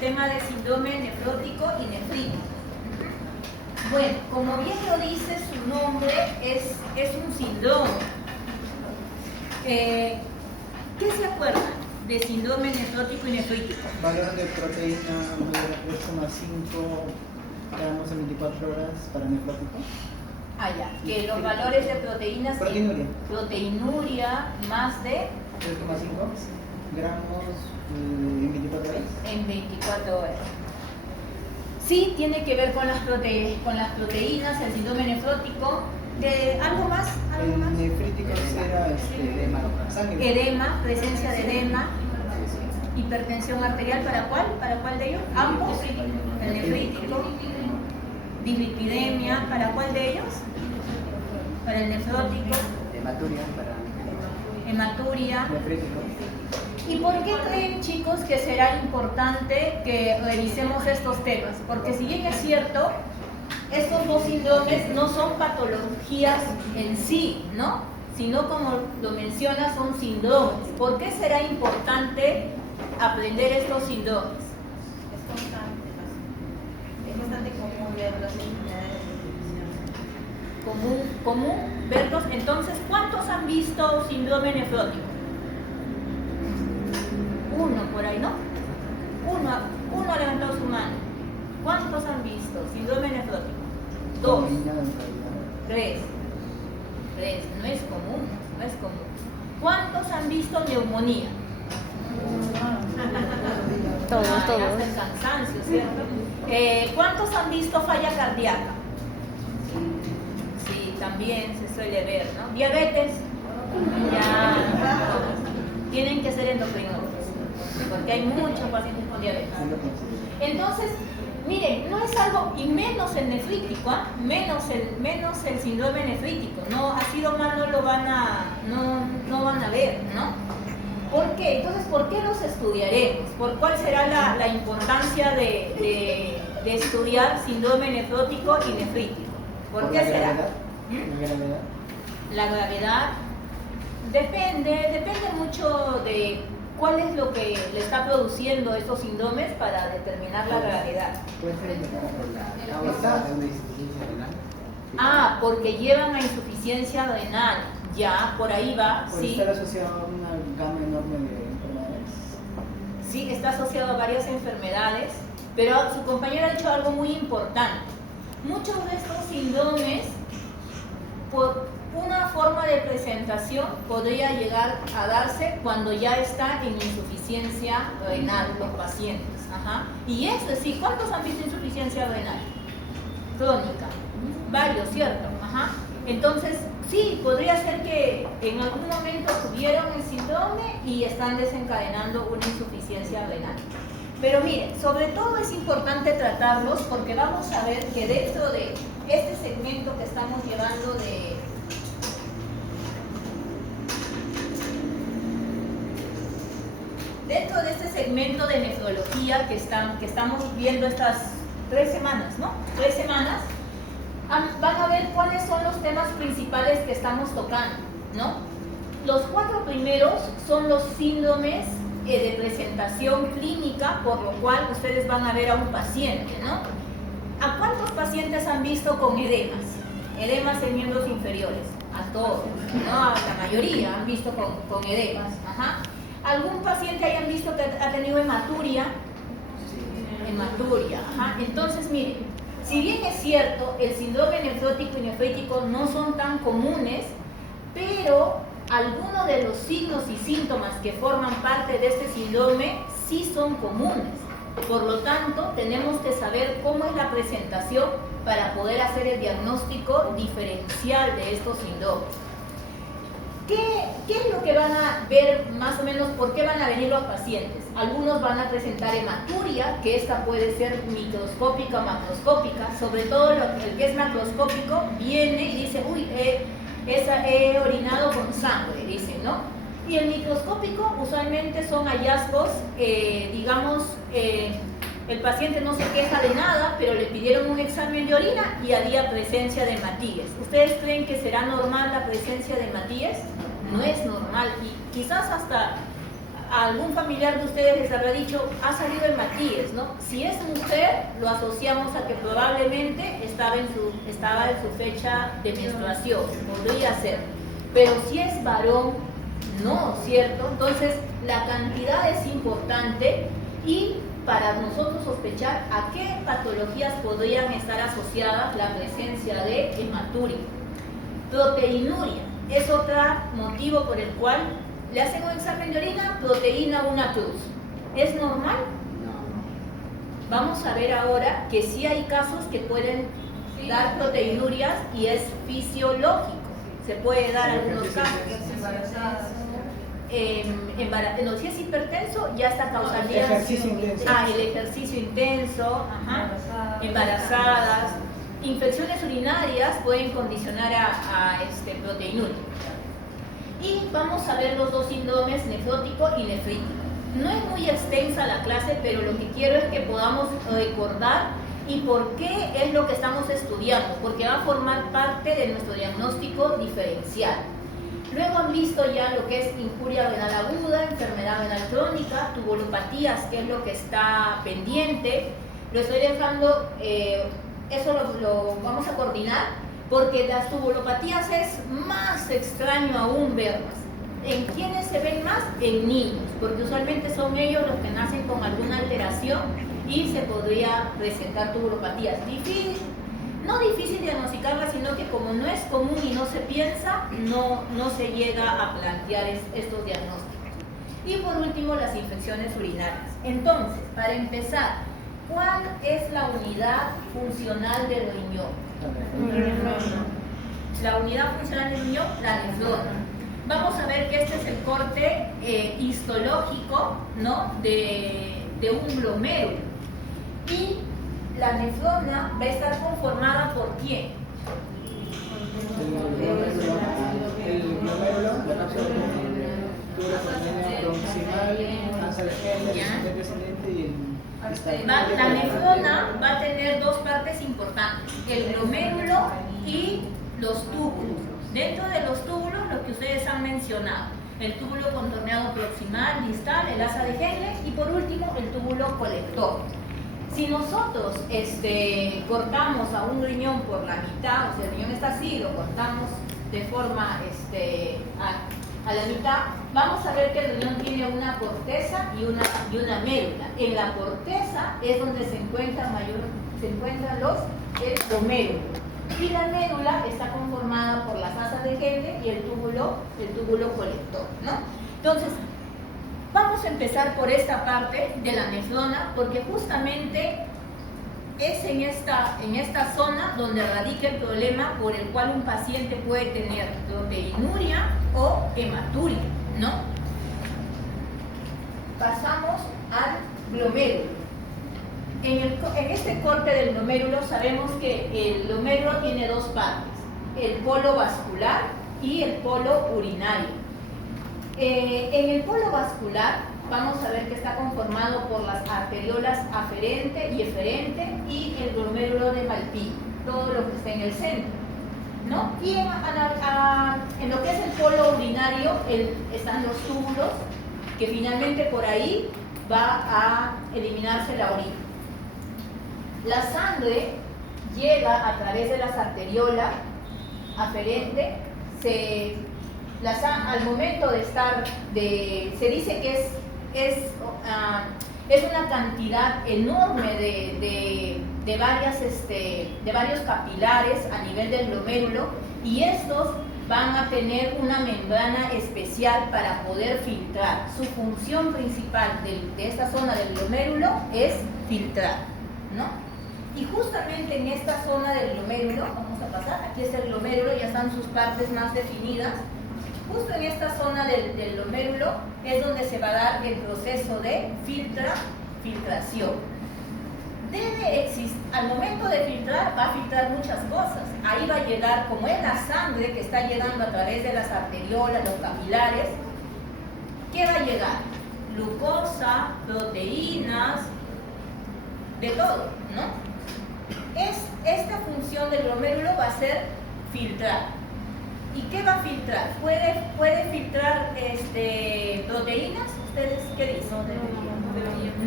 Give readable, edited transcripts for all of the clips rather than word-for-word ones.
tema de síndrome nefrótico y nefrítico. Bueno, como bien lo dice su nombre, es un síndrome. ¿Qué se acuerdan de síndrome nefrótico y nefrítico? Valor de proteína mayor a 3,5 gramos en 24 horas para nefrótico. Ah, ya, que los valores de proteínas... Proteinuria más de... 3,5 gramos en 24 horas. En 24 horas. Sí, tiene que ver con las proteínas, el síndrome nefrótico. ¿Algo más? El nefrítico será sangre. Edema, presencia de edema, hipertensión arterial, ¿para cuál? ¿Para cuál de ellos? Ambos. El nefrítico, dislipidemia, ¿para cuál de ellos? Para el nefrótico. Hematuria. Nefrítico. ¿Y por qué creen, chicos, que será importante que revisemos estos temas? Porque si bien es cierto, estos dos síndromes no son patologías en sí, ¿no? Sino, como lo menciona, son síndromes. ¿Por qué será importante aprender estos síndromes? Es bastante común verlos. Común verlos. Entonces, ¿cuántos han visto síndrome nefrótico? Uno por ahí, ¿no? Uno ha levantado su mano. ¿Cuántos han visto síndrome nefrótico? 2. 3. No es común. ¿Cuántos han visto neumonía? Todos. Hasta el cansancio, ¿cierto? ¿Cuántos han visto falla cardíaca? Sí, también se suele ver, ¿no? Diabetes. Ya. Tienen que ser endocrinólogos, porque hay muchos pacientes con diabetes. Entonces, miren, no es algo, y menos el nefrítico, menos el síndrome nefrítico, no, así nomás no lo van a ver, ¿no? ¿Por qué? Entonces, ¿por qué los estudiaremos? ¿Por cuál será la importancia de estudiar síndrome nefrótico y nefrítico? ¿Por qué será? La gravedad depende mucho de cuál es lo que le está produciendo estos síndromes para determinar la gravedad. ¿Puede ser indicada por la de una insuficiencia renal? Ah, porque llevan a insuficiencia renal. Ya, por ahí va, ¿Puede sí. estar asociado a una gama enorme de enfermedades? Sí, está asociado a varias enfermedades, pero su compañero ha dicho algo muy importante. Muchos de estos síndromes, por una forma de presentación, podría llegar a darse cuando ya está en insuficiencia renal los pacientes. Ajá. Y es decir, ¿cuántos han visto insuficiencia renal crónica? Varios, ¿cierto? Ajá. Entonces, sí, podría ser que en algún momento tuvieron el síndrome y están desencadenando una insuficiencia renal. Pero miren, sobre todo es importante tratarlos porque vamos a ver que dentro de este segmento que estamos llevando dentro de este segmento de nefrología que estamos viendo estas 3 semanas, ¿no? 3 semanas, van a ver cuáles son los temas principales que estamos tocando, ¿no? Los 4 primeros son los síndromes de presentación clínica, por lo cual ustedes van a ver a un paciente, ¿no? ¿A cuántos pacientes han visto con edemas? Edemas en miembros inferiores. A todos, ¿no? A la mayoría han visto con edemas. Ajá. ¿Algún paciente hayan visto que ha tenido hematuria? Hematuria, ajá. Entonces, miren, si bien es cierto, el síndrome nefrótico y nefrítico no son tan comunes, pero algunos de los signos y síntomas que forman parte de este síndrome sí son comunes. Por lo tanto, tenemos que saber cómo es la presentación para poder hacer el diagnóstico diferencial de estos síndromes. ¿Qué es lo que van a ver más o menos? ¿Por qué van a venir los pacientes? Algunos van a presentar hematuria, que esta puede ser microscópica o macroscópica. Sobre todo el que es macroscópico viene y dice, uy, he orinado con sangre, dicen, ¿no? Y el microscópico usualmente son hallazgos, digamos, el paciente no se queja de nada, pero le pidieron un examen de orina y había presencia de hematías. ¿Ustedes creen que será normal la presencia de hematías? No es normal y quizás hasta a algún familiar de ustedes les habrá dicho, ha salido hematíes, ¿no? Si es mujer, lo asociamos a que probablemente estaba en su fecha de menstruación, podría ser. Pero si es varón, no, ¿cierto? Entonces, la cantidad es importante y para nosotros sospechar a qué patologías podrían estar asociadas la presencia de hematuria. Proteinuria es otro motivo por el cual le hacen un examen de orina, proteína 1 cruz. ¿Es normal? No. Vamos a ver ahora que sí hay casos que pueden dar proteinurias y es fisiológico. Se puede dar algunos casos. Si es hipertenso, ya está causando el ejercicio intenso, embarazadas, infecciones urinarias pueden condicionar a proteinuria. Y vamos a ver los dos síndromes, nefrótico y nefrítico. No es muy extensa la clase, pero lo que quiero es que podamos recordar y por qué es lo que estamos estudiando, porque va a formar parte de nuestro diagnóstico diferencial. Luego han visto ya lo que es injuria renal aguda, enfermedad renal crónica, tubulopatías, que es lo que está pendiente. Lo estoy dejando, eso lo vamos a coordinar, porque las tubulopatías es más extraño aún verlas. ¿En quiénes se ven más? En niños, porque usualmente son ellos los que nacen con alguna alteración y se podría presentar tubulopatías. No difícil diagnosticarla, sino que como no es común y no se piensa, no se llega a plantear estos diagnósticos. Y por último, las infecciones urinarias. Entonces, para empezar, ¿cuál es la unidad funcional del riñón? La unidad funcional del riñón, la nefrona. Vamos a ver que este es el corte histológico, ¿no?, de un glomérulo. Y la nefrona va a estar conformada por ¿quién? El glomérulo, la cápsula proximal, ascendente, descendente y la nefrona va a tener dos partes importantes, el glomérulo y los túbulos. Dentro de los túbulos, lo que ustedes han mencionado, el túbulo contorneado proximal, distal, el asa de Henle y por último el túbulo colector. Si nosotros cortamos a un riñón por la mitad, o sea, el riñón está así, lo cortamos de forma a la mitad, vamos a ver que el riñón tiene una corteza y una médula. En la corteza es donde se encuentran el glomérulo. Y la médula está conformada por las asas de Henle y el túbulo colector, ¿no? Entonces, vamos a empezar por esta parte de la nefrona, porque justamente es en esta zona donde radica el problema por el cual un paciente puede tener proteinuria o hematuria, ¿no? Pasamos al glomérulo. En este corte del glomérulo sabemos que el glomérulo tiene dos partes, el polo vascular y el polo urinario. En el polo vascular vamos a ver que está conformado por las arteriolas aferente y eferente y el glomérulo de Malpighi, todo lo que está en el centro, ¿no? Y en lo que es el polo urinario están los túbulos, que finalmente por ahí va a eliminarse la orina. La sangre llega a través de las arteriolas aferente, al momento de estar, se dice que es una cantidad enorme de varios capilares a nivel del glomérulo, y estos van a tener una membrana especial para poder filtrar. Su función principal de esta zona del glomérulo es filtrar, ¿no? Y justamente en esta zona del glomérulo, vamos a pasar, aquí es el glomérulo, ya están sus partes más definidas. Justo en esta zona del glomérulo es donde se va a dar el proceso de filtración. Debe existir, al momento de filtrar, va a filtrar muchas cosas. Ahí va a llegar, como es la sangre que está llegando a través de las arteriolas, los capilares, ¿qué va a llegar? Glucosa, proteínas, de todo, ¿no? Esta función del glomérulo va a ser filtrar. ¿Y qué va a filtrar? ¿Puede filtrar proteínas? ¿Ustedes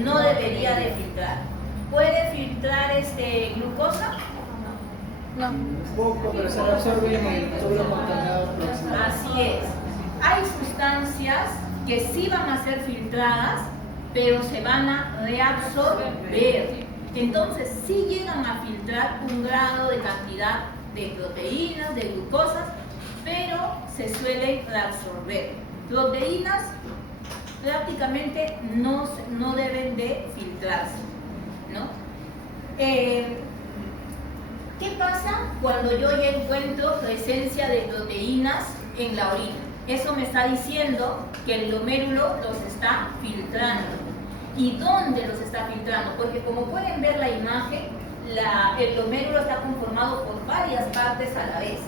No debería de filtrar. ¿Puede filtrar glucosa? Un poco, pero se absorbe en el túbulo montañado próximo. Así es. Hay sustancias que sí van a ser filtradas, pero se van a reabsorber. Entonces, sí llegan a filtrar un grado de cantidad de proteínas, de glucosas, pero se suelen reabsorber. Proteínas prácticamente no deben de filtrarse, ¿no? ¿Qué pasa cuando yo ya encuentro presencia de proteínas en la orina? Eso me está diciendo que el glomérulo los está filtrando. ¿Y dónde los está filtrando? Porque como pueden ver la imagen, el glomérulo está conformado por varias partes a la vez.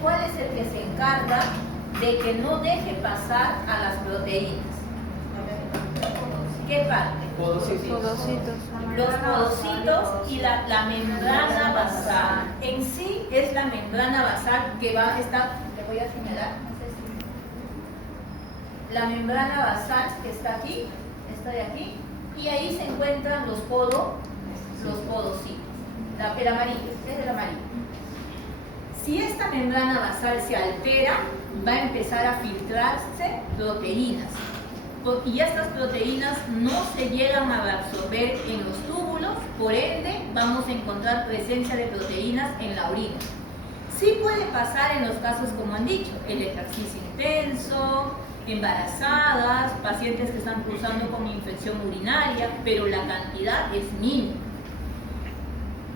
¿Cuál es el que se encarga de que no deje pasar a las proteínas? ¿Qué parte? Podocitos. Los podocitos y la membrana basal. En sí es la membrana basal que va a estar, le voy a señalar, no sé si. La membrana basal que está aquí, esta de aquí, y ahí se encuentran los podocitos. El amarillo, es el amarillo. Si esta membrana basal se altera, va a empezar a filtrarse proteínas. Y estas proteínas no se llegan a absorber en los túbulos, por ende vamos a encontrar presencia de proteínas en la orina. Sí puede pasar en los casos como han dicho, el ejercicio intenso, embarazadas, pacientes que están cursando con infección urinaria, pero la cantidad es mínima.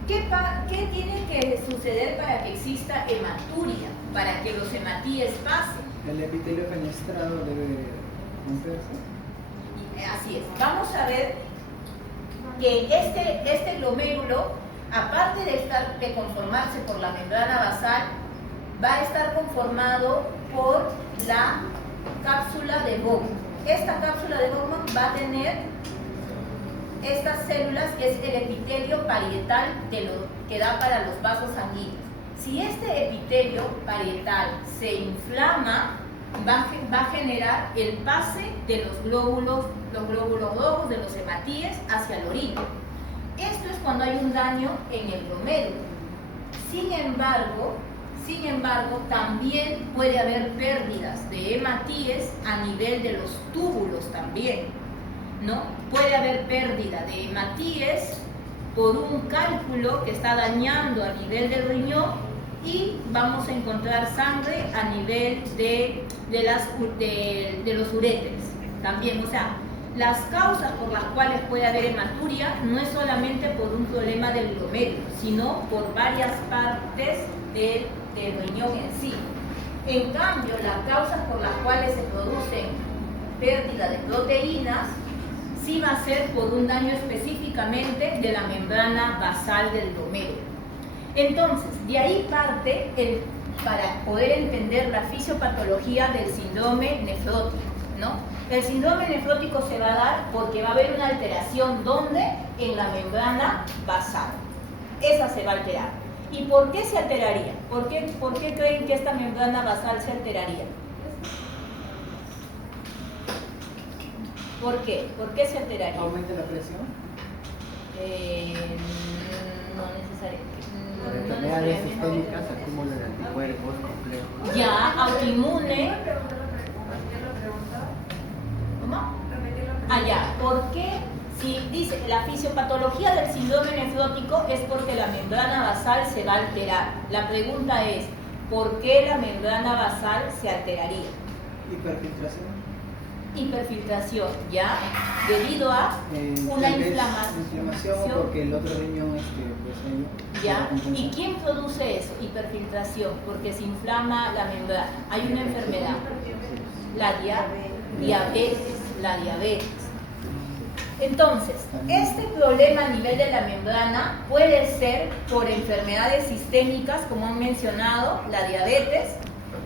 ¿Qué tiene que suceder para que exista hematuria, para que los hematíes pasen? El epitelio fenestrado debe romperse. Así es. Vamos a ver que este glomérulo, aparte de conformarse por la membrana basal, va a estar conformado por la cápsula de Bowman. Esta cápsula de Bowman va a tener estas células, que es el epitelio parietal que da para los vasos sanguíneos. Si este epitelio parietal se inflama, va a generar el pase de los glóbulos rojos, de los hematíes hacia la orina. Esto es cuando hay un daño en el glomérulo. Sin embargo, también puede haber pérdidas de hematíes a nivel de los túbulos también, ¿no? Puede haber pérdida de hematíes por un cálculo que está dañando a nivel del riñón y vamos a encontrar sangre a nivel de los uréteres también. O sea, las causas por las cuales puede haber hematuria no es solamente por un problema del glomérulo, sino por varias partes del riñón en sí. En cambio, las causas por las cuales se producen pérdida de proteínas sí va a ser por un daño específicamente de la membrana basal del glomérulo. Entonces, de ahí parte para poder entender la fisiopatología del síndrome nefrótico, ¿no? El síndrome nefrótico se va a dar porque va a haber una alteración, ¿dónde? En la membrana basal. Esa se va a alterar. ¿Y por qué se alteraría? ¿Por qué creen que esta membrana basal se alteraría? ¿Por qué? ¿Por qué se alteraría? ¿Aumenta la presión? No necesariamente. Por enfermedades sistémicas acumulan anticuerpos complejos. Ya, autoinmune. ¿Cómo? Ya. ¿Por qué? Si dice la fisiopatología del síndrome nefrótico es porque la membrana basal se va a alterar. La pregunta es, ¿por qué la membrana basal se alteraría? Hiperfiltración, ¿ya? Debido a una inflamación o porque el otro riñón pues, ¿ya? ¿Y quién produce eso? Hiperfiltración, porque se inflama la membrana. Hay una enfermedad, la diabetes. Entonces, este problema a nivel de la membrana puede ser por enfermedades sistémicas, como han mencionado, la diabetes.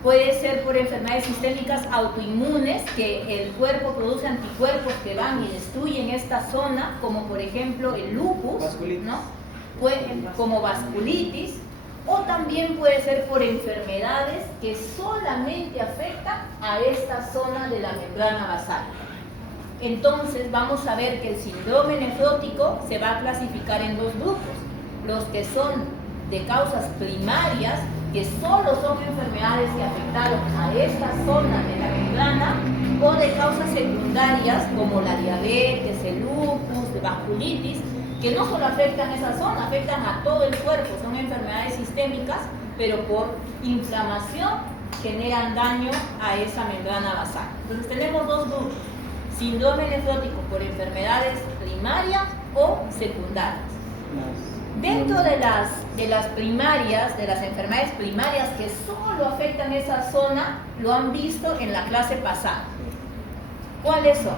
Puede ser por enfermedades sistémicas autoinmunes, que el cuerpo produce anticuerpos que van y destruyen esta zona, como por ejemplo el lupus, ¿no? Como vasculitis, o también puede ser por enfermedades que solamente afectan a esta zona de la membrana basal. Entonces vamos a ver que el síndrome nefrótico se va a clasificar en dos grupos: los que son de causas primarias, que solo son enfermedades que afectaron a esta zona de la membrana, o de causas secundarias como la diabetes, el lupus, la vasculitis, que no solo afectan esa zona, afectan a todo el cuerpo. Son enfermedades sistémicas, pero por inflamación generan daño a esa membrana basal. Entonces tenemos dos grupos: síndrome nefrótico por enfermedades primarias o secundarias. Dentro de las primarias, de las enfermedades primarias que solo afectan esa zona, lo han visto en la clase pasada. ¿Cuáles son?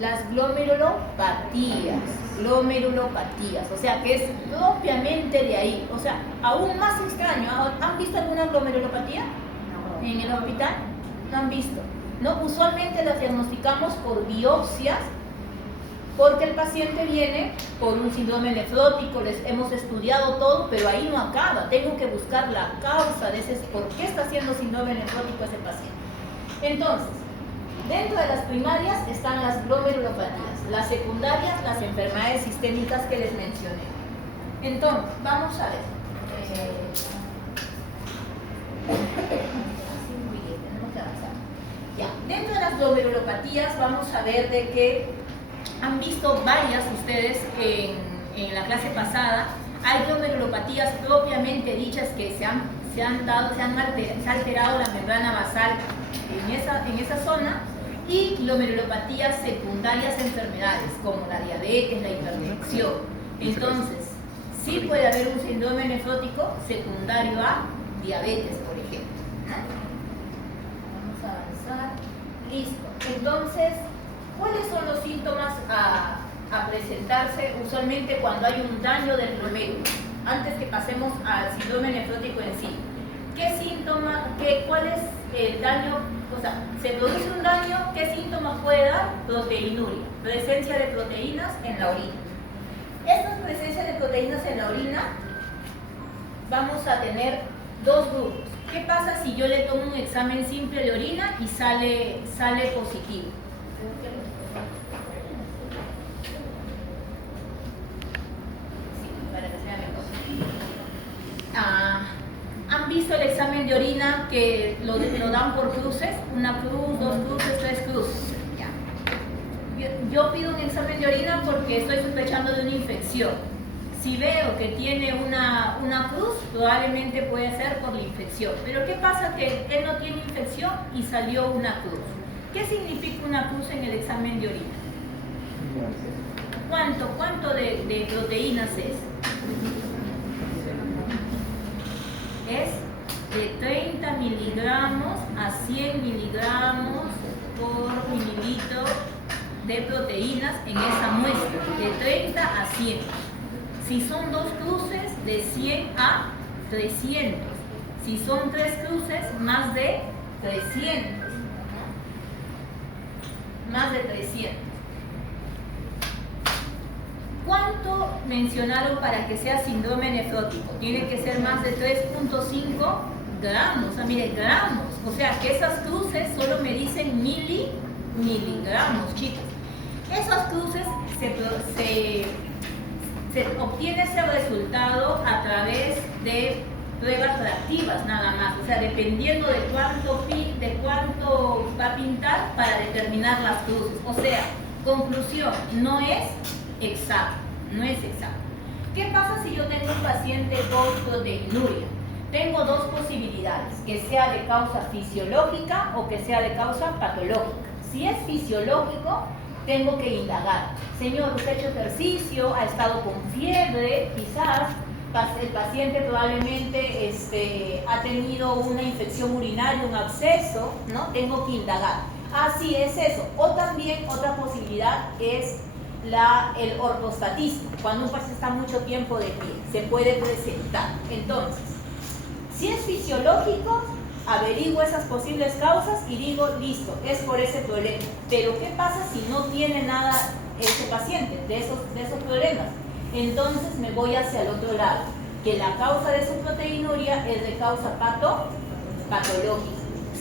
Las glomerulopatías, o sea que es propiamente de ahí. O sea, aún más extraño, ¿han visto alguna glomerulopatía en el hospital? No han visto. No, usualmente las diagnosticamos por biopsias, porque el paciente viene por un síndrome nefrótico, les hemos estudiado todo, pero ahí no acaba. Tengo que buscar la causa de ese, por qué está haciendo síndrome nefrótico ese paciente. Entonces, dentro de las primarias están las glomerulopatías, las secundarias, las enfermedades sistémicas que les mencioné. Entonces, vamos a ver. Tenemos que avanzar. Ya, dentro de las glomerulopatías vamos a ver de que han visto varias ustedes en la clase pasada. Hay glomerulopatías propiamente dichas que se ha alterado la membrana basal en esa zona, y glomerulopatías secundarias enfermedades como la diabetes, la hipertensión. Entonces, sí puede haber un síndrome nefrótico secundario a diabetes, por ejemplo. Vamos a avanzar. Listo. Entonces, ¿cuáles son los síntomas a presentarse usualmente cuando hay un daño del glomérulo? Antes que pasemos al síndrome nefrótico en sí, ¿qué síntoma, cuál es el daño? O sea, se produce un daño, ¿qué síntomas puede dar? Proteinuria, presencia de proteínas en la orina. Esta presencia de proteínas en la orina, vamos a tener dos grupos. ¿Qué pasa si yo le tomo un examen simple de orina y sale positivo? ¿Han visto el examen de orina que lo dan por cruces? Una cruz, dos cruces, tres cruces. Ya. Yo pido un examen de orina porque estoy sospechando de una infección. Si veo que tiene una cruz, probablemente puede ser por la infección. Pero ¿qué pasa? Que él no tiene infección y salió una cruz. ¿Qué significa una cruz en el examen de orina? ¿Cuánto de proteínas es? Es de 30 miligramos a 100 miligramos por mililitro de proteínas en esa muestra, de 30 a 100. Si son dos cruces, de 100 a 300. Si son tres cruces, más de 300. Más de 300. ¿Cuánto mencionaron para que sea síndrome nefrótico? Tiene que ser más de 3.5 gramos. O sea, mire, gramos. O sea, que esas cruces solo me dicen miligramos, chicos. Esas cruces se obtiene ese resultado a través de pruebas reactivas nada más. O sea, dependiendo de cuánto va a pintar para determinar las cruces. O sea, conclusión, no es exacto. ¿Qué pasa si yo tengo un paciente con proteinuria? Tengo dos posibilidades, que sea de causa fisiológica o que sea de causa patológica. Si es fisiológico, tengo que indagar. Señor, usted ha hecho ejercicio, ha estado con fiebre, quizás el paciente probablemente ha tenido una infección urinaria, un absceso, ¿no? Tengo que indagar. Sí, es eso. O también otra posibilidad es el ortostatismo, cuando un paciente está mucho tiempo de pie, se puede presentar. Entonces, si es fisiológico, averiguo esas posibles causas y digo, listo, es por ese problema. Pero ¿qué pasa si no tiene nada ese paciente de esos problemas? Entonces me voy hacia el otro lado, que la causa de su proteinuria es de causa patológica.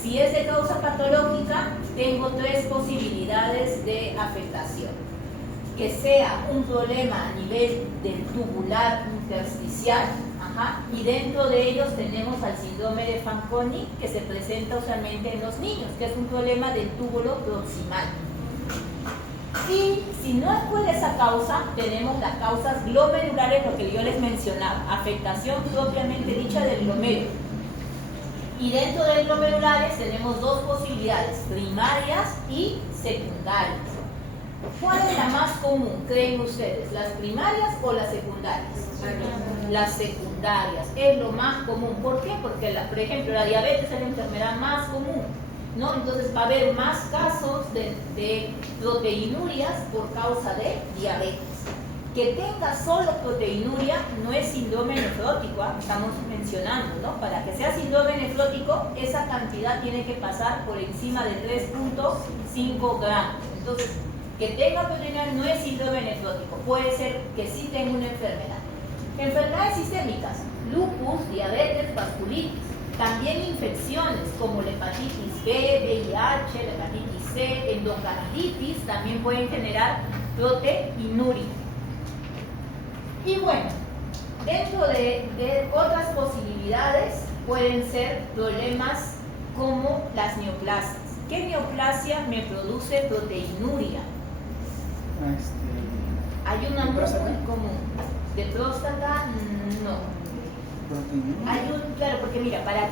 Si es de causa patológica, tengo 3 posibilidades de afectación. Que sea un problema a nivel del tubular intersticial, y dentro de ellos tenemos al síndrome de Fanconi, que se presenta usualmente en los niños, que es un problema del túbulo proximal. Y si no es por esa causa, tenemos las causas glomerulares, lo que yo les mencionaba, afectación propiamente dicha del glomérulo. Y dentro de glomerulares tenemos 2 posibilidades, primarias y secundarias. ¿Cuál es la más común, creen ustedes? ¿Las primarias o las secundarias? Las secundarias, es lo más común. ¿Por qué? Porque, por ejemplo, la diabetes es la enfermedad más común, ¿no? Entonces va a haber más casos de proteinurias por causa de diabetes. Que tenga solo proteinuria no es síndrome nefrótico, estamos mencionando, ¿no? Para que sea síndrome nefrótico, esa cantidad tiene que pasar por encima de 3.5 gramos. Entonces, que tenga proteinuria no es síndrome nefrótico, puede ser que sí tenga una enfermedad. Enfermedades sistémicas, lupus, diabetes, vasculitis. También infecciones como la hepatitis B, VIH, la hepatitis C, endocarditis, también pueden generar proteinuria. Y bueno, dentro de otras posibilidades pueden ser problemas como las neoplasias. ¿Qué neoplasia me produce proteinuria? Hay una muy común. ¿De próstata? No. Hay claro, porque mira, para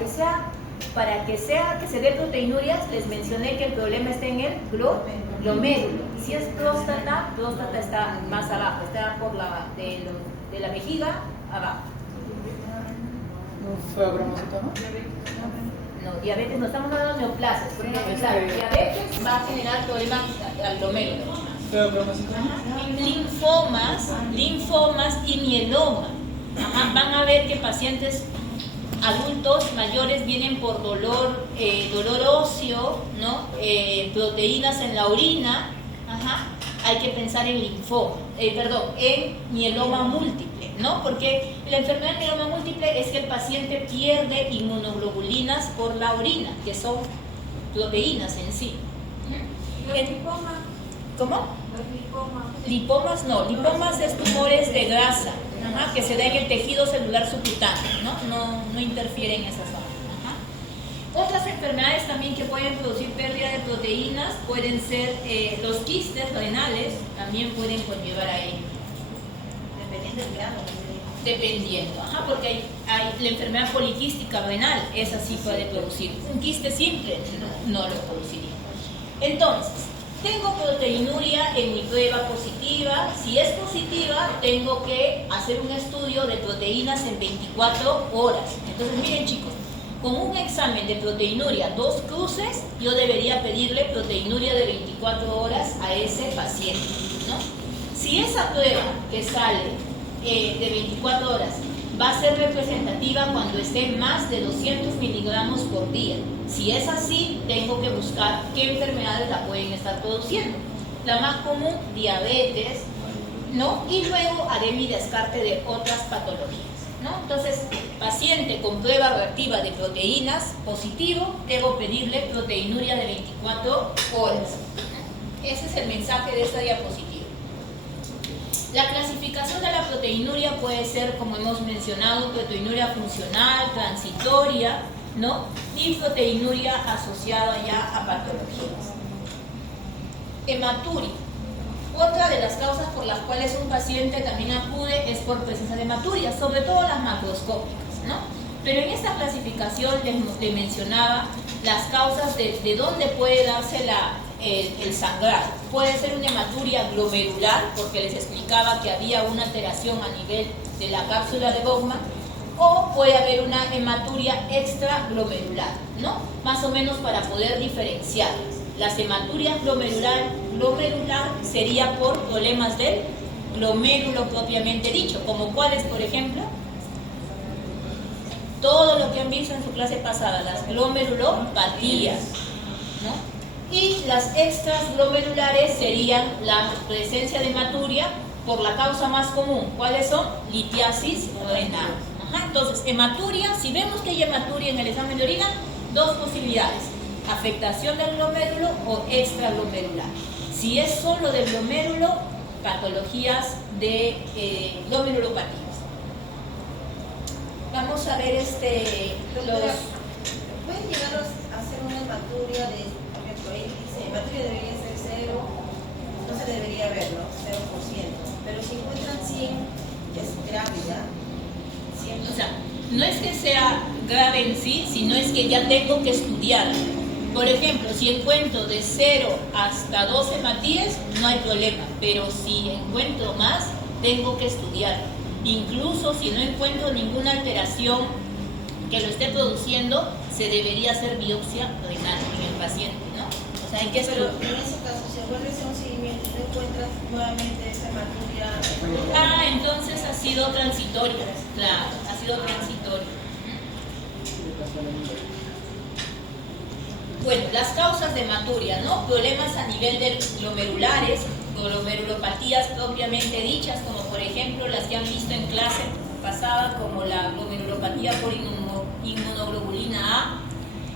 que se dé proteinurias, les mencioné que el problema está en el glomérulo. Si es próstata está más abajo, está por de la vejiga abajo. ¿No fue agromocitoma? No, diabetes, no estamos hablando de neoplasias, porque diabetes va a generar problemas al glomérulo. Linfomas y mieloma. Van a ver que pacientes adultos mayores vienen por dolor óseo, ¿no? Proteínas en la orina. Hay que pensar en en mieloma múltiple, ¿no? Porque la enfermedad de mieloma múltiple es que el paciente pierde inmunoglobulinas por la orina, que son proteínas en sí. ¿Cómo? Lipomas no, lipomas es tumores de grasa, que se da en el tejido celular subcutáneo, no interfiere en esa zona. Otras enfermedades también que pueden producir pérdida de proteínas pueden ser los quistes renales, también pueden conllevar a ello. Dependiendo del grado. Dependiendo, porque hay la enfermedad poliquística renal, esa sí puede producir. Un quiste simple no lo produciría. Entonces, tengo proteinuria en mi prueba positiva. Si es positiva, tengo que hacer un estudio de proteínas en 24 horas. Entonces, miren chicos, con un examen de proteinuria, 2 cruces, yo debería pedirle proteinuria de 24 horas a ese paciente, ¿no? Si esa prueba que sale de 24 horas va a ser representativa cuando esté más de 200 miligramos por día. Si es así, tengo que buscar qué enfermedades la pueden estar produciendo. La más común, diabetes, ¿no? Y luego haré mi descarte de otras patologías, ¿no? Entonces, paciente con prueba reactiva de proteínas positivo, debo pedirle proteinuria de 24 horas. Ese es el mensaje de esta diapositiva. La clasificación de la proteinuria puede ser, como hemos mencionado, proteinuria funcional, transitoria, ¿no? Y proteinuria asociada ya a patologías. Hematuria. Otra de las causas por las cuales un paciente también acude es por presencia de hematuria, sobre todo las macroscópicas, ¿no? Pero en esta clasificación les mencionaba las causas de dónde puede darse el sangrado. Puede ser una hematuria glomerular, porque les explicaba que había una alteración a nivel de la cápsula de Bowman, o puede haber una hematuria extraglomerular, ¿no? Más o menos para poder diferenciarlas. Las hematurias glomerular sería por problemas del glomérulo propiamente dicho, como cuáles, por ejemplo, todo lo que han visto en su clase pasada, las glomerulopatías, ¿no? Y las extraglomerulares serían la presencia de hematuria por la causa más común. ¿Cuáles son? Litiasis renal. Entonces, hematuria, si vemos que hay hematuria en el examen de orina, 2 posibilidades. afectación del glomérulo o extraglomerular. Si es solo del glomérulo, patologías de glomerulopatías. Vamos a ver Doctora, ¿pueden llegar a hacer una hematuria de, por ejemplo, ahí dice, hematuria debería ser 0, no se debería ver, ¿no? 0%, pero si encuentran 100, es grave ya. 100. O sea, no es que sea grave en sí, sino es que ya tengo que estudiar. Por ejemplo, si encuentro de 0 hasta 2 hematíes, no hay problema, pero si encuentro más, tengo que estudiar. Incluso si no encuentro ninguna alteración que lo esté produciendo, se debería hacer biopsia renal en el paciente, ¿no? O sea, hay que Pero en ese caso, si vuelve a hacer un seguimiento y no encuentras nuevamente esa hematuria... Entonces ha sido transitoria, claro, ha sido transitoria. Bueno, las causas de hematuria, ¿no? Problemas a nivel de glomerulares, glomerulopatías propiamente dichas, como por ejemplo las que han visto en clase pasada, como la glomerulopatía por inmunoglobulina A,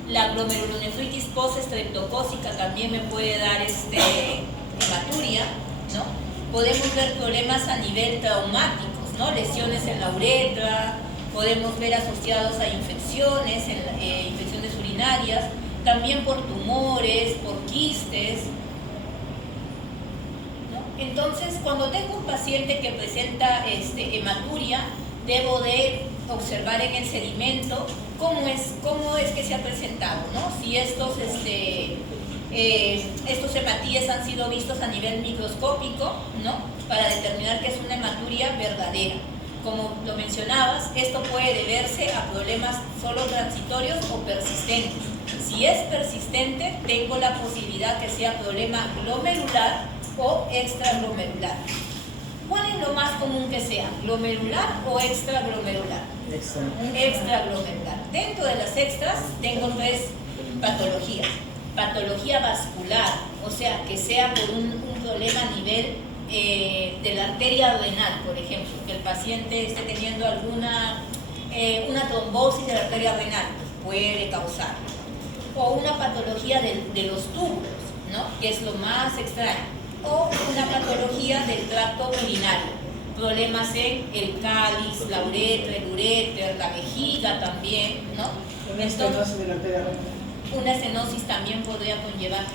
la glomerulonefritis post-estreptocócica también me puede dar hematuria, ¿no? Podemos ver problemas a nivel traumáticos, ¿no? Lesiones en la uretra, podemos ver asociados a infecciones, infecciones urinarias, también por tumores, por quistes, ¿no? Entonces, cuando tengo un paciente que presenta hematuria, debo de observar en el sedimento cómo es que se ha presentado, ¿no? Si estos hematíes han sido vistos a nivel microscópico, ¿no? Para determinar que es una hematuria verdadera. Como lo mencionabas, esto puede deberse a problemas solo transitorios o persistentes. Si es persistente, tengo la posibilidad que sea problema glomerular o extraglomerular. ¿Cuál es lo más común que sea? ¿Glomerular o extraglomerular? Extraglomerular. Dentro de las extras tengo 3 patologías. Patología vascular, o sea, que sea por un problema a nivel de la arteria renal, por ejemplo, que el paciente esté teniendo una trombosis de la arteria renal, puede causar. O una patología de los túbulos, ¿no? Que es lo más extraño. O una patología del tracto urinario, problemas en el cáliz, la uretra, el uréter, la vejiga también, ¿no? Una estenosis de la arteria renal. Una estenosis también podría conllevar.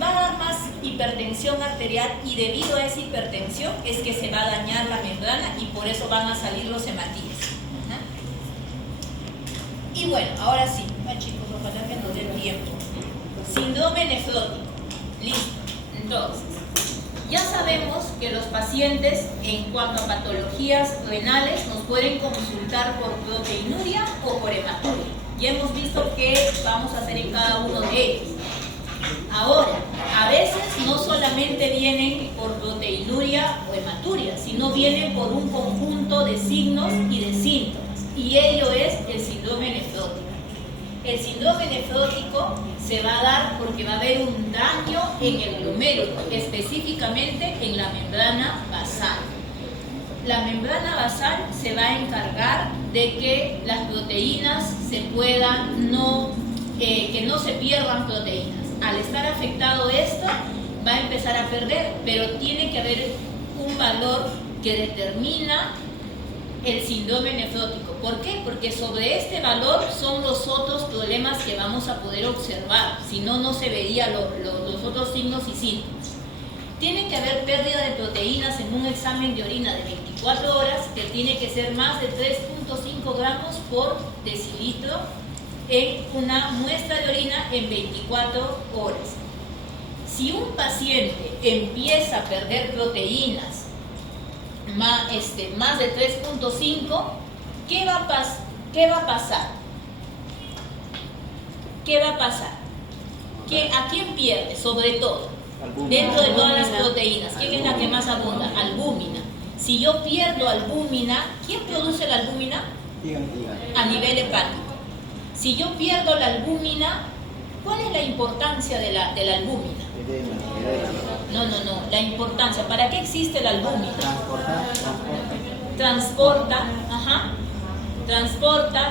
Va a dar más hipertensión arterial y debido a esa hipertensión es que se va a dañar la membrana y por eso van a salir los hematíes. Y bueno, ahora sí, chicos, ojalá que nos dé tiempo. Síndrome nefrótico. Listo. Entonces, ya sabemos que los pacientes en cuanto a patologías renales nos pueden consultar por proteinuria o por hematuria. Ya hemos visto qué vamos a hacer en cada uno de ellos. Ahora, a veces no solamente vienen por proteinuria o hematuria, sino vienen por un conjunto de signos y de síntomas. Y ello es el síndrome nefrótico. El síndrome nefrótico se va a dar porque va a haber un daño en el glomérulo, específicamente en la membrana basal. La membrana basal se va a encargar de que las proteínas se puedan que no se pierdan proteínas. Al estar afectado esto, va a empezar a perder, pero tiene que haber un valor que determina el síndrome nefrótico. ¿Por qué? Porque sobre este valor son los otros problemas que vamos a poder observar, si no, no se verían los otros signos y síntomas. Tiene que haber pérdida de proteínas en un examen de orina de 24 horas, que tiene que ser más de 3.5 gramos por decilitro en una muestra de orina en 24 horas. Si un paciente empieza a perder proteínas más de 3.5, ¿qué va a pasar? ¿A quién pierde? Sobre todo, dentro de todas las proteínas, ¿quién es la que más abunda? Albúmina. Si yo pierdo albúmina, ¿quién produce la albúmina? A nivel hepático. Si yo pierdo la albúmina, ¿cuál es la importancia de la albúmina? No, la importancia. ¿Para qué existe la albúmina? Transporta,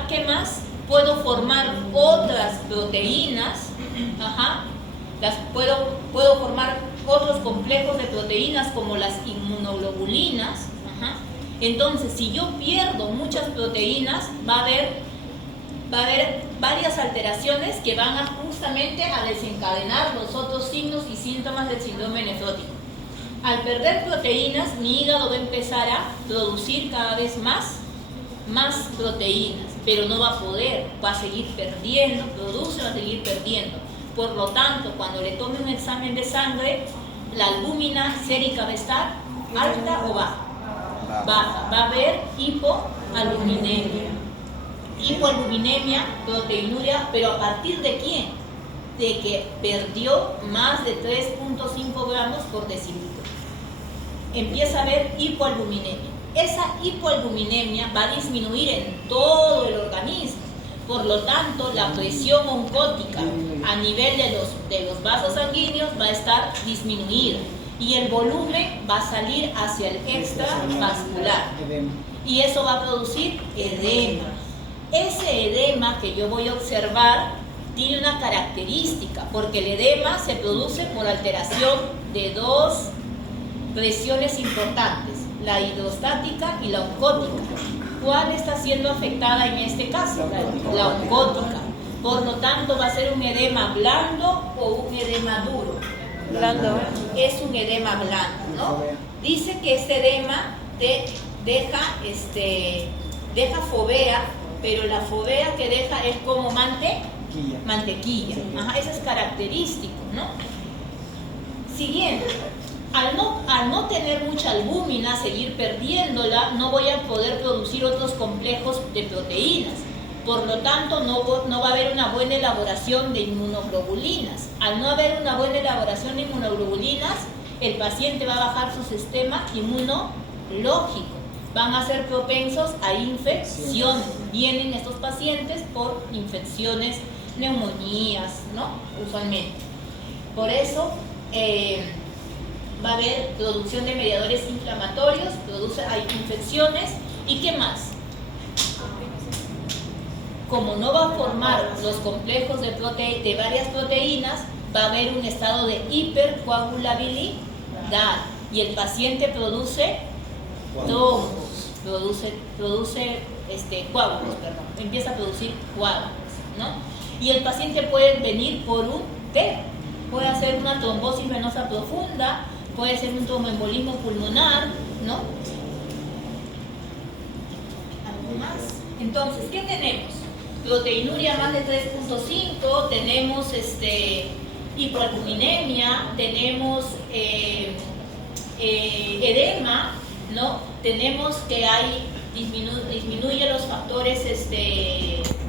¿qué más? Puedo formar otras proteínas Ajá. Puedo formar otros complejos de proteínas como las inmunoglobulinas. Ajá. Entonces, si yo pierdo muchas proteínas, va a haber varias alteraciones que van justamente a desencadenar los otros signos y síntomas del síndrome nefrótico. Al perder proteínas, mi hígado va a empezar a producir cada vez más proteínas, pero no va a poder, va a seguir perdiendo, va a seguir perdiendo. Por lo tanto, cuando le tome un examen de sangre, la albúmina sérica va a estar alta o baja. Baja. Va a haber hipoalbuminemia. Hipoalbuminemia, proteinuria, pero ¿a partir de quién? De que perdió más de 3.5 gramos por decilitro. Empieza a haber hipoalbuminemia. Esa hipoalbuminemia va a disminuir en todo el organismo. Por lo tanto, la presión oncótica a nivel de los vasos sanguíneos va a estar disminuida y el volumen va a salir hacia el extravascular. Y eso va a producir edema. Ese edema que yo voy a observar tiene una característica, porque el edema se produce por alteración de dos presiones importantes, la hidrostática y la oncótica. ¿Cuál está siendo afectada en este caso? La oncótica. Por lo tanto, va a ser un edema blando o un edema duro. Blando. Es un edema blando, ¿no? Dice que este edema deja fovea, pero la fovea que deja es como mantequilla. Ajá, eso es característico, ¿no? Siguiente. Al no tener mucha albúmina, seguir perdiéndola, no voy a poder producir otros complejos de proteínas. Por lo tanto, no va a haber una buena elaboración de inmunoglobulinas. Al no haber una buena elaboración de inmunoglobulinas, el paciente va a bajar su sistema inmunológico. Van a ser propensos a infecciones. Vienen estos pacientes por infecciones, neumonías, ¿no? Usualmente. Por eso, va a haber producción de mediadores inflamatorios, hay infecciones, ¿y qué más? Como no va a formar los complejos de varias proteínas, va a haber un estado de hipercoagulabilidad y el paciente produce trombos, produce coágulos, empieza a producir coágulos, ¿no? Y el paciente puede venir por un TEP, puede hacer una trombosis venosa profunda, puede ser un tromboembolismo pulmonar, ¿no? ¿Algo más? Entonces, ¿qué tenemos? Proteinuria más de 3.5, tenemos hipoalbuminemia, tenemos edema, ¿no? Tenemos que disminuye los factores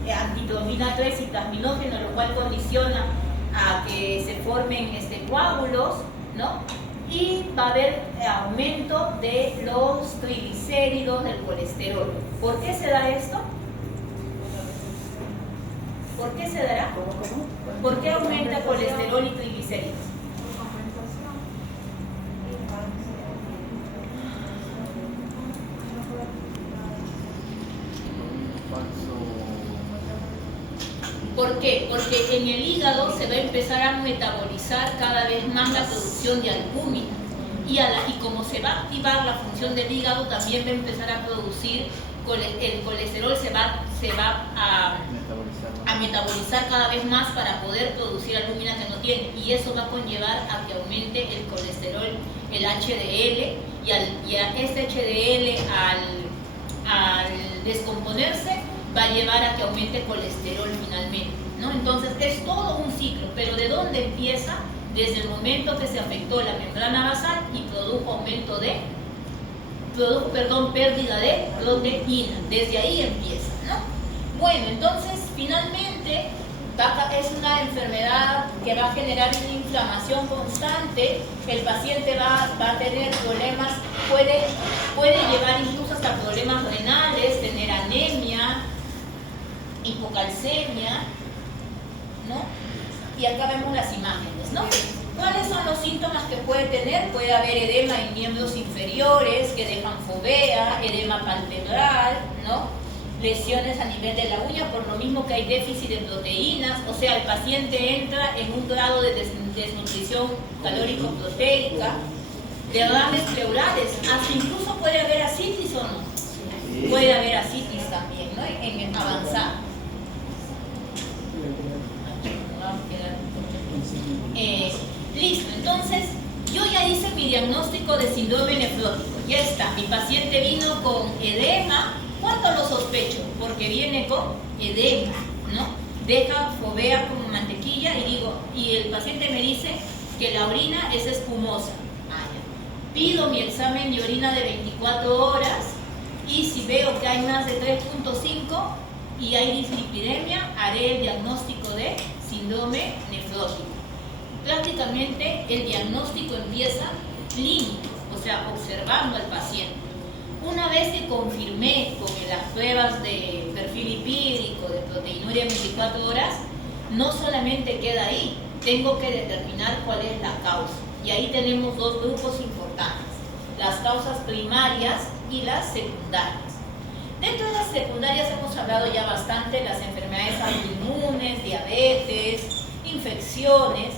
antitrombina 3 y plasminógeno, lo cual condiciona a que se formen coágulos, ¿no? Y va a haber aumento de los triglicéridos, del colesterol. ¿Por qué se da esto? ¿Por qué se dará? ¿Por qué aumenta colesterol y triglicéridos? ¿Por qué? Porque en el hígado se va a empezar a metabolizar cada vez más la producción de albúmina y como se va a activar la función del hígado, también va a empezar a producir el colesterol, se va a metabolizar cada vez más para poder producir albúmina que no tiene, y eso va a conllevar a que aumente el colesterol, el HDL, y a este HDL al descomponerse va a llevar a que aumente colesterol finalmente, ¿no? Entonces es todo un ciclo, pero ¿de dónde empieza? Desde el momento que se afectó la membrana basal y produjo pérdida de proteína, desde ahí empieza, ¿no? Bueno, entonces finalmente es una enfermedad que va a generar una inflamación constante, el paciente va a tener problemas, puede llevar incluso hasta problemas renales, tener anemia, hipocalcemia, ¿no? Y acá vemos las imágenes, ¿no? ¿Cuáles son los síntomas que puede tener? Puede haber edema en miembros inferiores que dejan fovea, edema palpebral, ¿no? lesiones a nivel de la uña, por lo mismo que hay déficit de proteínas, o sea, el paciente entra en un grado de desnutrición calórico-proteica, derrames pleurales, hasta incluso puede haber ascitis o no, puede haber ascitis también, ¿no? En avanzar. Listo, entonces yo ya hice mi diagnóstico de síndrome nefrótico, ya está, mi paciente vino con edema. ¿Cuándo lo sospecho? Porque viene con edema, ¿no? Deja fovea como mantequilla y el paciente me dice que la orina es espumosa. Pido mi examen de orina de 24 horas y si veo que hay más de 3.5 y hay dislipidemia, haré el diagnóstico de síndrome nefrótico. Prácticamente el diagnóstico empieza clínico, o sea, observando al paciente. Una vez que confirmé con las pruebas de perfil lipídico, de proteinuria en 24 horas, no solamente queda ahí, tengo que determinar cuál es la causa. Y ahí tenemos dos grupos importantes, las causas primarias y las secundarias. Dentro de las secundarias hemos hablado ya bastante, las enfermedades autoinmunes, diabetes, infecciones,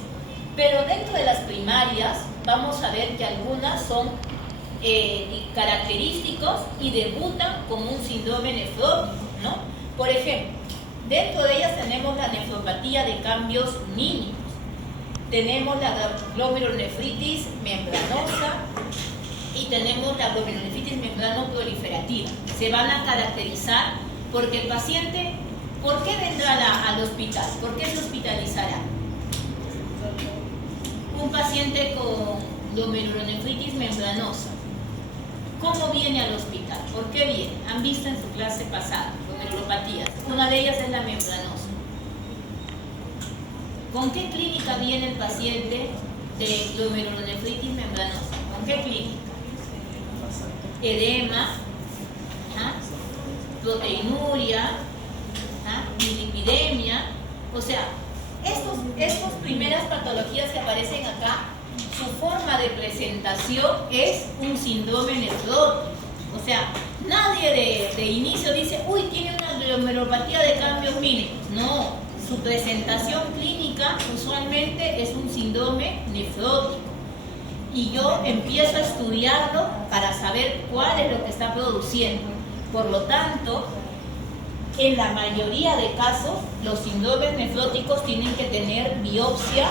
pero dentro de las primarias vamos a ver que algunas son característicos y debutan como un síndrome nefrótico, ¿no? Por ejemplo, dentro de ellas tenemos la nefropatía de cambios mínimos, tenemos la glomerulonefritis membranosa y tenemos la glomerulonefritis membrano-proliferativa. Se van a caracterizar porque el paciente, ¿por qué vendrá al hospital? ¿Por qué se hospitalizará? Un paciente con glomerulonefritis membranosa, ¿cómo viene al hospital? ¿Por qué viene? Han visto en su clase pasada, glomerulopatías. Una de ellas es la membranosa. ¿Con qué clínica viene el paciente de glomerulonefritis membranosa? ¿Con qué clínica? Edema, proteinuria, dislipidemia. O sea, estas primeras patologías que aparecen acá, su forma de presentación es un síndrome nefrótico. O sea, nadie de inicio dice, uy, tiene una glomerulopatía de cambios mínimos. No, su presentación clínica usualmente es un síndrome nefrótico. Y yo empiezo a estudiarlo para saber cuál es lo que está produciendo. Por lo tanto, en la mayoría de casos, los síndromes nefróticos tienen que tener biopsia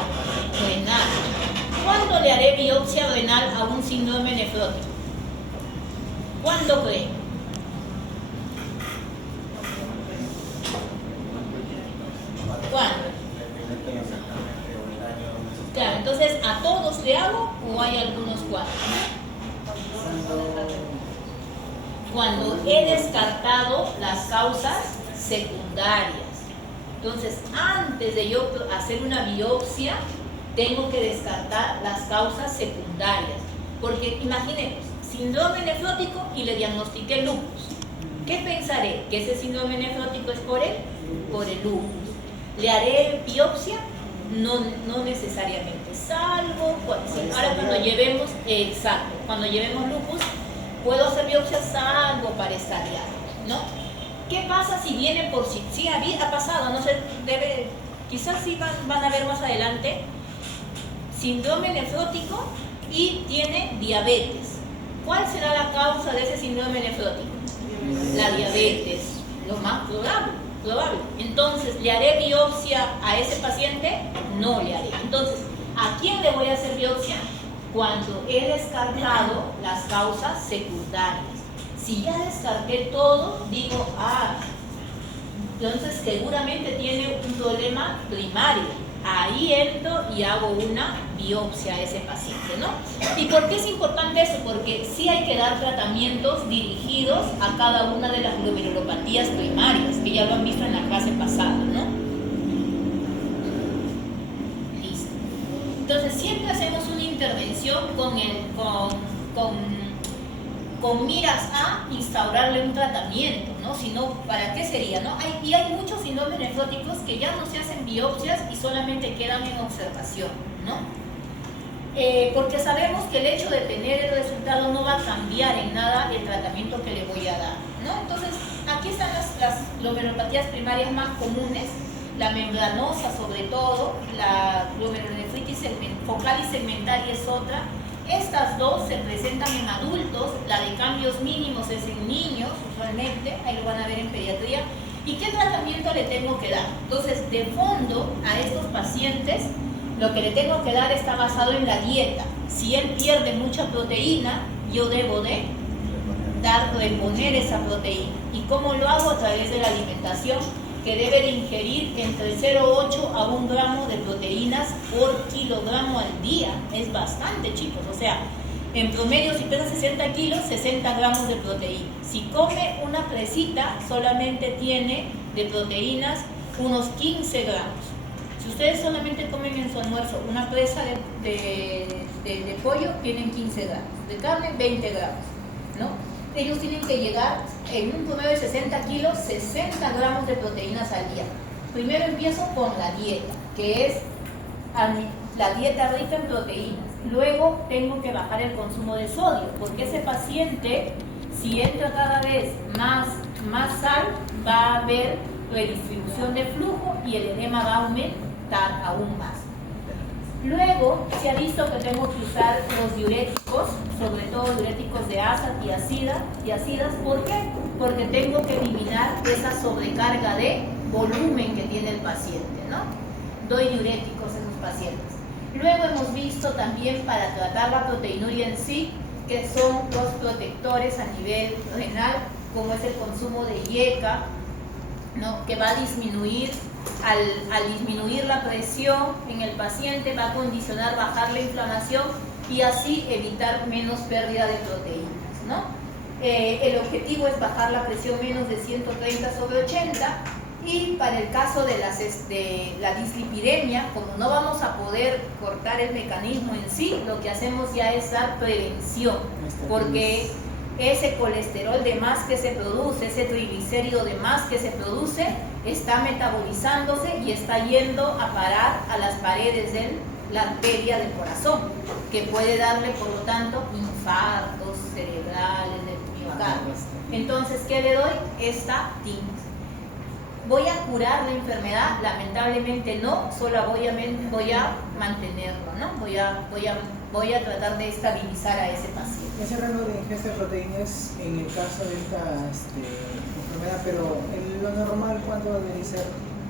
renal. ¿Cuándo le haré biopsia renal a un síndrome nefrótico? ¿Cuándo cree? ¿Cuándo? Claro, entonces, ¿a todos le hago o hay algunos cuantos? Cuando he descartado las causas secundarias. Entonces, antes de yo hacer una biopsia, tengo que descartar las causas secundarias. Porque imaginemos, síndrome nefrótico y le diagnostiqué lupus. ¿Qué pensaré? ¿Que ese síndrome nefrótico es por el lupus? ¿Le haré biopsia? No necesariamente, salvo ahora cuando llevemos, exacto, cuando llevemos lupus, puedo hacer biopsia salvo para estadiar, ¿no? ¿Qué pasa si viene por sí ha pasado, no se debe, quizás sí van a ver más adelante, síndrome nefrótico y tiene diabetes? ¿Cuál será la causa de ese síndrome nefrótico? La diabetes, lo más probable. Entonces, ¿le haré biopsia a ese paciente? No le haré. Entonces, ¿a quién le voy a hacer biopsia? Cuando he descartado las causas secundarias. Si ya descarté todo, digo, entonces seguramente tiene un problema primario. Ahí entro y hago una biopsia a ese paciente, ¿no? ¿Y por qué es importante eso? Porque sí hay que dar tratamientos dirigidos a cada una de las glomerulopatías primarias, que ya lo han visto en la clase pasada, ¿no? Listo. Entonces siempre hacemos una intervención con miras a instaurarle un tratamiento, ¿no? Si no, ¿para qué sería, no? Hay muchos síndromes nefróticos que ya no se hacen biopsias y solamente quedan en observación, ¿no? Porque sabemos que el hecho de tener el resultado no va a cambiar en nada el tratamiento que le voy a dar. ¿no? Entonces, aquí están las glomerulopatías primarias más comunes, la membranosa sobre todo, la glomerulonefritis focal y segmentaria es otra. Estas dos se presentan en adultos, la de cambios mínimos es en niños, usualmente, ahí lo van a ver en pediatría. ¿Y qué tratamiento le tengo que dar? Entonces, de fondo a estos pacientes, lo que le tengo que dar está basado en la dieta. Si él pierde mucha proteína, yo debo de reponer esa proteína. ¿Y cómo lo hago? A través de la alimentación, que debe de ingerir entre 0,8 a 1 gramo de proteínas por kilogramo al día. Es bastante, chicos. O sea, en promedio, si pesa 60 kilos, 60 gramos de proteína. Si come una presita, solamente tiene de proteínas unos 15 gramos. Si ustedes solamente comen en su almuerzo una presa de pollo, tienen 15 gramos. De carne, 20 gramos, ¿no? Ellos tienen que llegar en un promedio de 60 kilos, 60 gramos de proteínas al día. Primero empiezo con la dieta, que es la dieta rica en proteínas. Luego tengo que bajar el consumo de sodio, porque ese paciente, si entra cada vez más sal, va a haber redistribución de flujo y el edema va a aumentar aún más. Luego se ha visto que tengo que usar los diuréticos, sobre todo diuréticos de asa y ácidas. ¿Por qué? Porque tengo que eliminar esa sobrecarga de volumen que tiene el paciente, ¿no? Doy diuréticos a esos pacientes. Luego hemos visto también para tratar la proteinuria en sí, que son los protectores a nivel renal, como es el consumo de IECA, ¿no? Que va a disminuir, al disminuir la presión en el paciente, va a condicionar bajar la inflamación y así evitar menos pérdida de proteínas, ¿no? El objetivo es bajar la presión menos de 130/80. Y para el caso de la dislipidemia, como no vamos a poder cortar el mecanismo en sí, lo que hacemos ya es dar prevención, porque ese colesterol de más que se produce, ese triglicérido de más que se produce, está metabolizándose y está yendo a parar a las paredes de la arteria del corazón, que puede darle, por lo tanto, infartos cerebrales del miocardio. Entonces, ¿qué le doy? Estatinas. ¿Voy a curar la enfermedad? Lamentablemente no, solo voy a mantenerlo, ¿no? Voy a tratar de estabilizar a ese paciente. Ese rango de ingesta de proteínas en el caso de esta enfermedad, pero en lo normal, ¿cuánto debe ser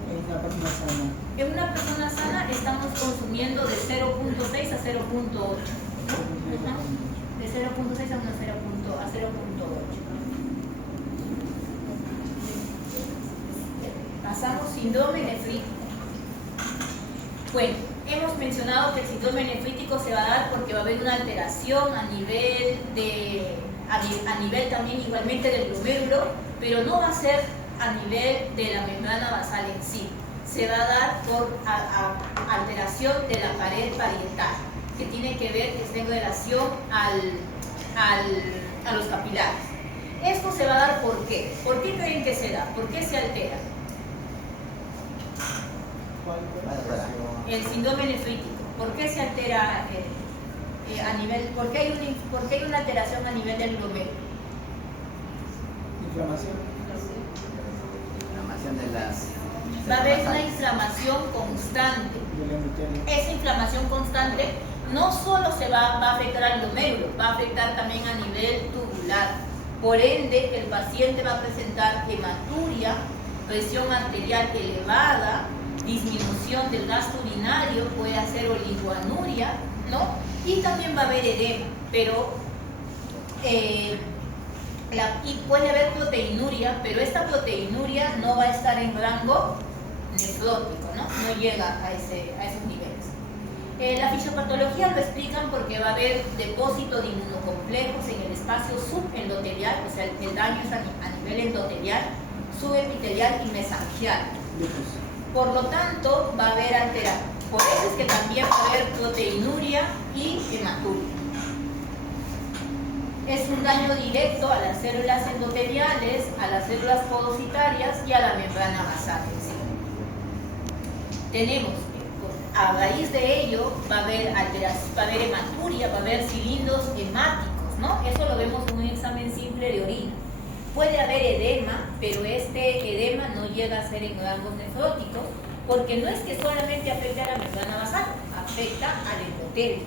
en una persona sana? En una persona sana estamos consumiendo de 0.6 a 0.8. De 0.6 a 0.8. Pasamos síndrome nefrítico. Bueno, hemos mencionado que el síndrome nefrítico se va a dar porque va a haber una alteración a nivel también igualmente del glomérulo, pero no va a ser a nivel de la membrana basal en sí. Se va a dar por alteración de la pared parietal, que tiene que ver, que está en relación a los capilares. Esto se va a dar ¿por qué? ¿Por qué creen que se da? ¿Por qué se altera? El síndrome nefrítico. ¿Por qué se altera a nivel? ¿Por qué hay una alteración a nivel del glomérulo? Inflamación. Inflamación de las... Va a haber una inflamación constante. Esa inflamación constante no solo va a afectar al glomérulo, va a afectar también a nivel tubular. Por ende, el paciente va a presentar hematuria, presión arterial elevada, disminución del gasto urinario, puede hacer oligoanuria, ¿no? Y también va a haber edema, pero y puede haber proteinuria, pero esta proteinuria no va a estar en rango nefrótico, ¿no? No llega a esos niveles. La fisiopatología lo explican porque va a haber depósito de inmunocomplejos en el espacio subendotelial, o sea, el daño es a nivel endotelial, subepitelial y mesangial. Por lo tanto, va a haber alteración. Por eso es que también va a haber proteinuria y hematuria. Es un daño directo a las células endoteliales, a las células podocitarias y a la membrana basal en sí. Tenemos, a raíz de ello, va a haber alteración, va a haber hematuria, va a haber cilindros hemáticos, ¿no? Eso lo vemos en un examen simple de orina. Puede haber edema, pero este edema no llega a ser en rangos nefróticos, porque no es que solamente afecte a la membrana basal, afecta al endotelio.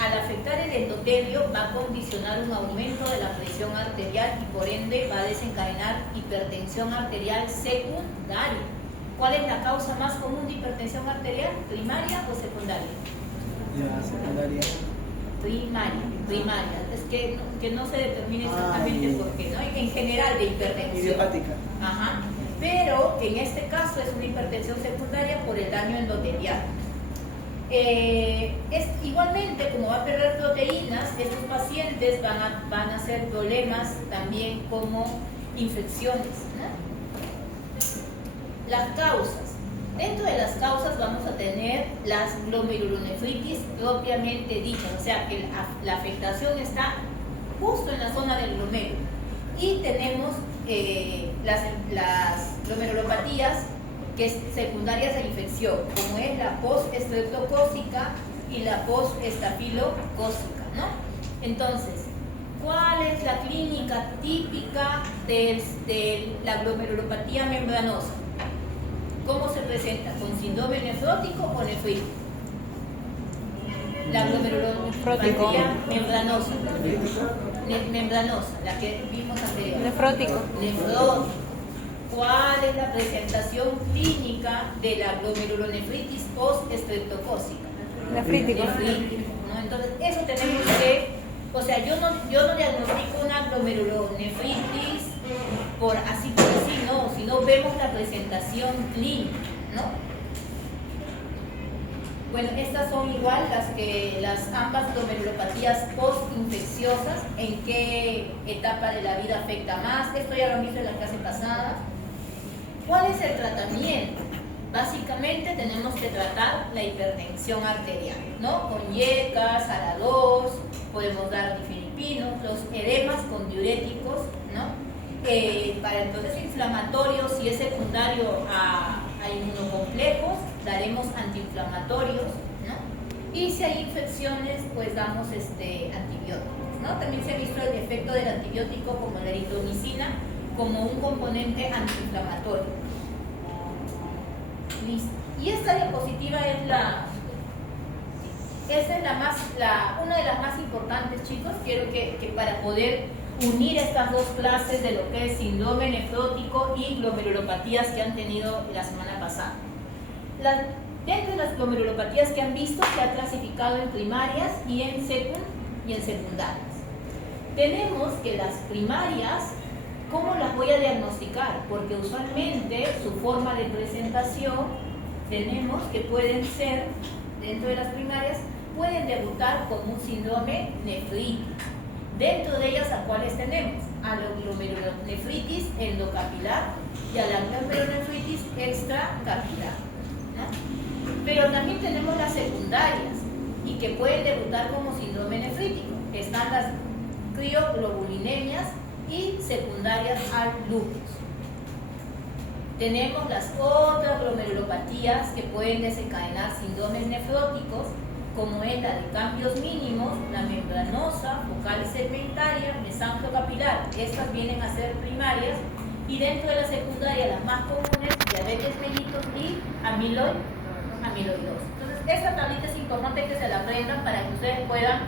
Al afectar el endotelio va a condicionar un aumento de la presión arterial y por ende va a desencadenar hipertensión arterial secundaria. ¿Cuál es la causa más común de hipertensión arterial? ¿Primaria o secundaria? La secundaria. Primaria. Es que no se determine exactamente por qué, ¿no? En general de hipertensión. Idiopática. Ajá. Pero en este caso es una hipertensión secundaria por el daño endotelial. Igualmente, como va a perder proteínas, estos pacientes van a hacer problemas también como infecciones, ¿no? Las causas. Dentro de las causas vamos a tener las glomerulonefritis propiamente dichas, o sea que la afectación está justo en la zona del glomérulo. Y tenemos las glomerulopatías que es secundarias a infección, como es la post-estreptocócica y la post-estafilocócica, ¿no? Entonces, ¿cuál es la clínica típica de la glomerulopatía membranosa? ¿Cómo se presenta? ¿Con síndrome nefrótico o nefrítico? La glomerulopatía membranosa. Membranosa, la que vimos anterior. Nefrótico. Nefrótico. ¿Cuál es la presentación clínica de la glomerulonefritis post-estreptocócica? Nefrítico. Nefrítico, ¿no? Entonces, eso tenemos que, o sea, yo no diagnostico una glomerulonefritis por así, no, sino vemos la presentación clínica, ¿no? Bueno, estas son igual las ambas glomerulopatías postinfecciosas. ¿En qué etapa de la vida afecta más? Esto ya lo han visto en la clase pasada. ¿Cuál es el tratamiento? Básicamente tenemos que tratar la hipertensión arterial, ¿no? Con yecas, ARA2, podemos dar difilipinos, los edemas con diuréticos, ¿no? Para el proceso inflamatorio, si es secundario a inmunocomplejos, daremos antiinflamatorios, ¿no? Y si hay infecciones, pues damos antibióticos, ¿no? También se ha visto el efecto del antibiótico como la eritromicina como un componente antiinflamatorio. Listo. Y esta diapositiva es una de las más importantes, chicos. Quiero que para poder unir estas dos clases de lo que es síndrome nefrótico y glomerulopatías que han tenido la semana pasada. Dentro de las glomerulopatías que han visto, se ha clasificado en primarias y en secundarias. Tenemos que las primarias, ¿cómo las voy a diagnosticar? Porque usualmente su forma de presentación, tenemos que pueden ser, dentro de las primarias, pueden debutar como un síndrome nefrítico. Dentro de ellas, ¿a cuáles tenemos? A la glomerulonefritis endocapilar y a la glomerulonefritis extracapilar, ¿no? Pero también tenemos las secundarias y que pueden debutar como síndrome nefrítico. Están las crioglobulinemias y secundarias al lupus. Tenemos las otras glomerulopatías que pueden desencadenar síndromes nefróticos, como es la de cambios mínimos, la membranosa, focal y segmentaria, mesangiocappilar. Estas vienen a ser primarias, y dentro de la secundaria las más comunes, diabetes mellitus y amiloidosis. Entonces, esta tablita es importante que se la aprendan para que ustedes puedan,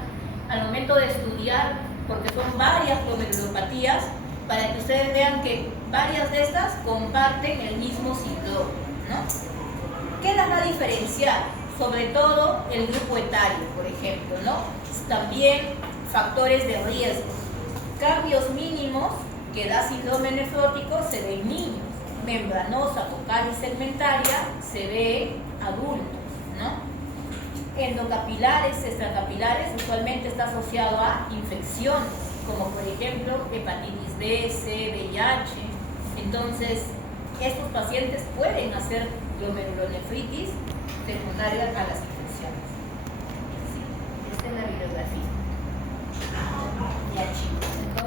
al momento de estudiar, porque son varias glomerulopatías, para que ustedes vean que varias de estas comparten el mismo síndrome, ¿no? ¿Qué las va a diferenciar? Sobre todo el grupo etario, por ejemplo, ¿no? También factores de riesgo. Cambios mínimos que da síndrome nefrótico se ve en niños. Membranosa, focal y segmentaria se ve en adultos, ¿no? Endocapilares, extracapilares, usualmente está asociado a infecciones, como por ejemplo hepatitis B, C, VIH. Entonces, estos pacientes pueden hacer glomerulonefritis secundaria a las infecciones. Sí, esta es la bibliografía. Ya, chicos.